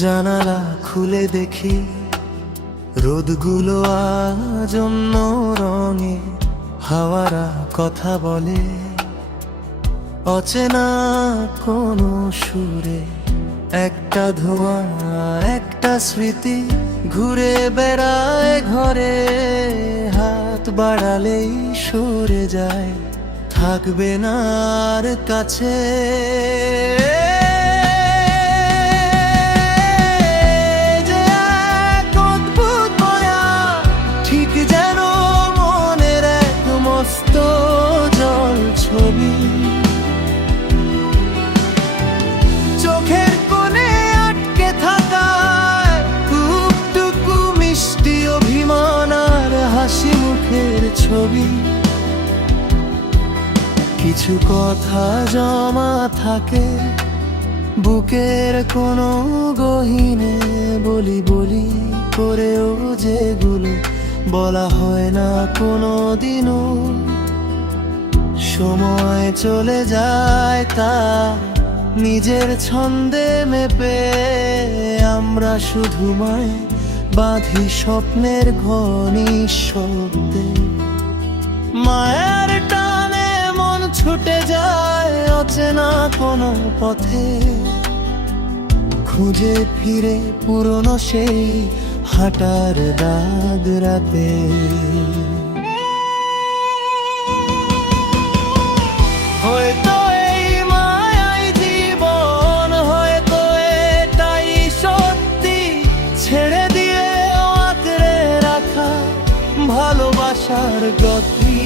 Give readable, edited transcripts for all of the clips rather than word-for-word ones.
জানালা খুলে দেখি রোদগুলো আজ অন্য রঙে, হাওয়ারা কথা বলে অচেনা কোনো সুরে। একটা ধোঁয়া, একটা স্মৃতি ঘুরে বেড়ায় ঘরে, হাত বাড়ালেই সরে যায়, থাকবে না আর কাছে। যে এক অদ্ভুত মায়া, ঠিক যেন মনের এক মস্ত জল ছবি, চোখের কোণে আটকে থাকায় টুকটুকু মিষ্টি অভিমান আর হাসি মুখের ছবি। কিছু কথা জমা থাকে বুকের কোনো গহীনে, বলি বলি করেও যেগুলো বলা হয় না কোনো দিনও। সময় চলে যায় তা নিজের ছন্দে মেপে, আমরা শুধু মায় বাঁধি স্বপ্নের ঘনি শব্দে। মায়ের টানে মন ছুটে যায় অচেনা কোনো পথে, খুঁজে ফিরে পুরনো সেই হাঁটার দাগ রাতে। হয়তো এই মায়াই জীবন, হয়তো এটাই সত্যি, ছেড়ে দিয়ে আঁকড়ে রাখা ভালোবাসার গতি।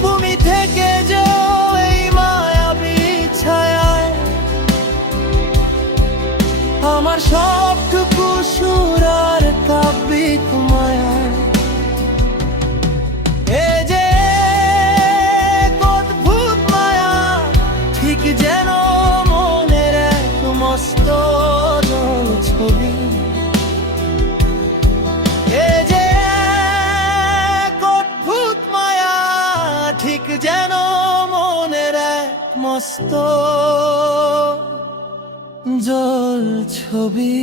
তুমি থেকে যাও এই মায়াবী ছায়ায়, আমার সবটুকু সুর আর কাব্যিক মায়ায়। এ যে এক অদ্ভুত মায়া, ঠিক যেন মনের এক মস্ত ছবি। এ যে এক অদ্ভুত মায়া, ঠিক যেন মনের এক মস্ত জল ছবি।